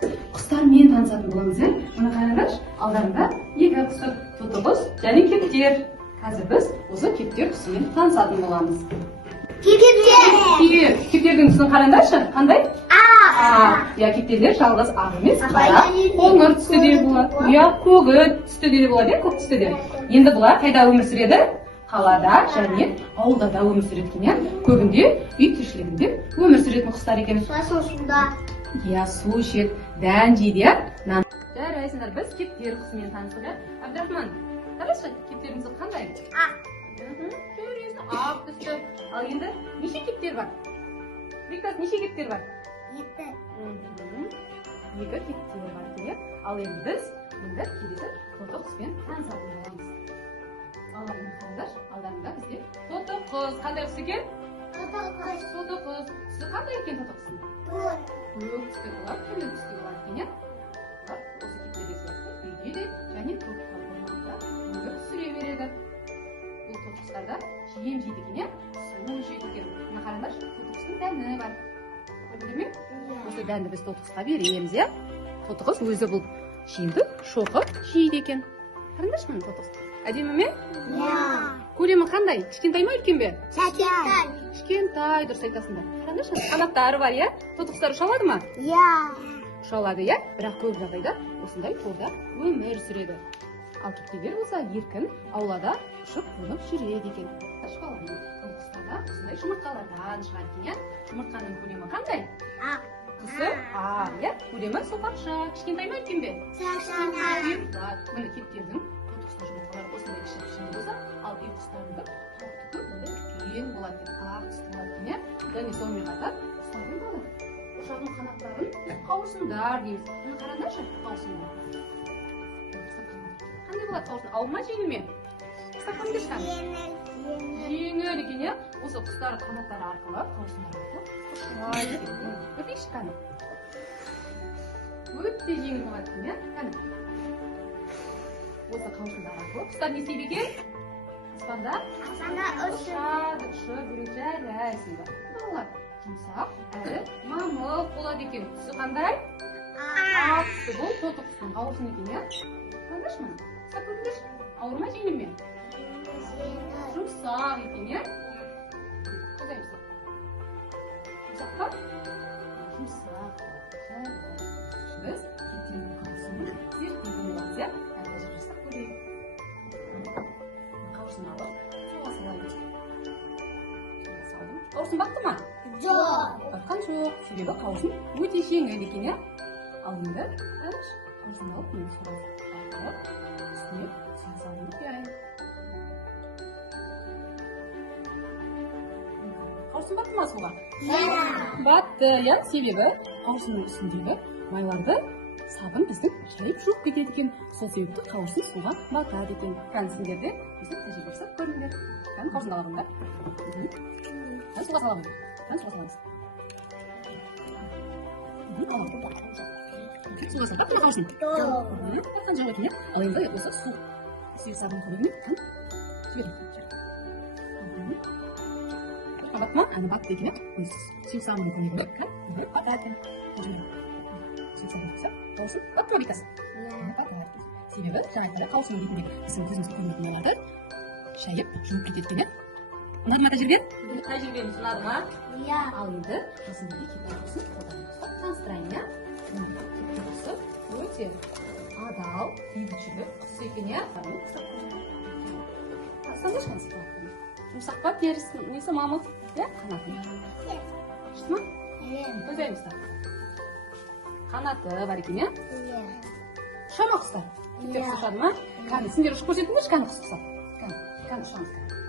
Құстармен танысатын боламыз, Мына қараңдаршы, алдарында екі құс, тоты құс және кептер. Қазір біз осы кептер құсымен танысатын боламыз. Кептердің түсін қараңдаршы, қандай? Кептерлер жалғыз ақ емес, қара, қоңыр түсті де болады, көк түсті де болады, көк түсті де. Енді бұлар қайда өмір сүреді? Қалада және ауылда да өмір сүреді. Көбінде үй тіршілігінде өмір сүретін құстар екен. Су ішеді, дән жейді. Жарайсыңдар, біз кептер құсымен танысып. Абдрахман, қарашы, кептердің түсі қандай? Ақ түсті. Ал енді неше кептер бар? Бектас, неше кептер бар? Екі кептер бар. Ал енді біз келесі тоты құспен танысатын боламыз. Алдарында бізде тоты құс. Қандай құс екен? Тоты құс. Түсі қандай екен тоты құстың? Көк түсті болады, түрлі түсті болады екен. Осы кептерде сияқты үйде де және көк орманда өмір сүре береді. Бұл тоты құстарда жем жейді екен, су ішеді екен. Мына қараңдаршы, тоты құстың дәні бар. Көрдіңдер ме? Осы дәнді біз тоты құсқа береміз. Тоты құс өзі бұл жемді шоқып жейді екен. Қараңдаршы, мына тоты құс. Әдемі ме? Көлемі қандай? Кішкентай ма, үлкен бе? Кішкентай, дұрыс айтасыңдар. Қараңдаршы, қанаттары бар, тоты құстар ұша алады ма? Ұша алады, бірақ көп жағдайда осындай торда өмір сүреді. Ал кептерлер болса еркін аулада ұшып-қонып жүреді екен. Құстарда осындай жұмыртқалардан шығады екен. Жұмыртқаның көлемі қандай? Түсі көлемі сопақша. Кішкентай ма, үлкен бе? Міне кептердің тоты құстың жұмыртқалары осындай кіші болса, ал үй құстарында үлкен болады, ақ түсті болады екен. Және сонымен қатар құстардың болады. Ұшардың қанаттарын қауырсындар дейміз. Мына қараңдаршы, қауырсындар. Қандай болады қауырсын? Ауыр ма, жеңіл ме? Жеңіл екен, осы құстар қанаттары арқылы, қауырсындар арқылы ұшады екен. Көрейікші қаны. Өте жеңіл болады екен, қаны. Осы қауырсындар арқылы құстар не істейді екен? Аспанда ұшады, ұшып жүреді, жарайсыңдар. Болады. Жұмсақ әрі мамық болады екен. Түсі қандай? Ақ түсі. Бұл тоты құстың қауырсын екен. Қараңдаршы мына. Көріңдерші, ауыр ма, жеңіл ме? Жұмсақ екен. Қойдаймыз. Жұмсақ па? Жұмсақ. Біз кептердің қауырсынын зерттейтін боламыз. Әрі жасап көрейік. Қауырсын алып, суға салайық. Қауырсын бақты ма? Батқан жоқ. Себебі қауырсын өте жеңіл екен. Ал енді қауырсын алып, мен суға салып, үстіне су салып қояйын. Қауырсын батты ма суға? Батты, себебі қауырсынның үстіндегі майларды сабын біздің шайып жуып кетеді екен. Сол себепті қауырсын суға батады екен. Сендерде біздің тәжірибесі көріңдер. Қауырсынды алыңдар. Суға саламыз. Суға саламыз. Суға салып, бұны қауырсын. Батқан жоқ екен, ал енді осы сұйық сабын көмегімен жіберейік. Батты ма? Батты екен, сұйық сабының көмегімен батады. Сұйық сабын қойса, қауырсын батты ма, Бектас? Батады. Себебі жаңағы қауырсынның бетіндегі біздің көзімізге көрінетін майларды шайып жуып кетеді екен. Ұнады ма тәжірибе? Тәжірибеміз ұнады ма? Ал енді осындай кептер құсын таныстырайын. Кептер құсы өте адал, бейбітшілік құс екен. Қастанда шансы болады. Жұмсақ па, терісі несі мамық? Қанаты. Шықты ма? Көзайымыз да. Қанаты бар екен. Ұша ма құстар? Кептер құсы ұшады ма? Сендер ұшып көрсетіңдерші, қаны құс ұшады. Қаны ұшаңыздар.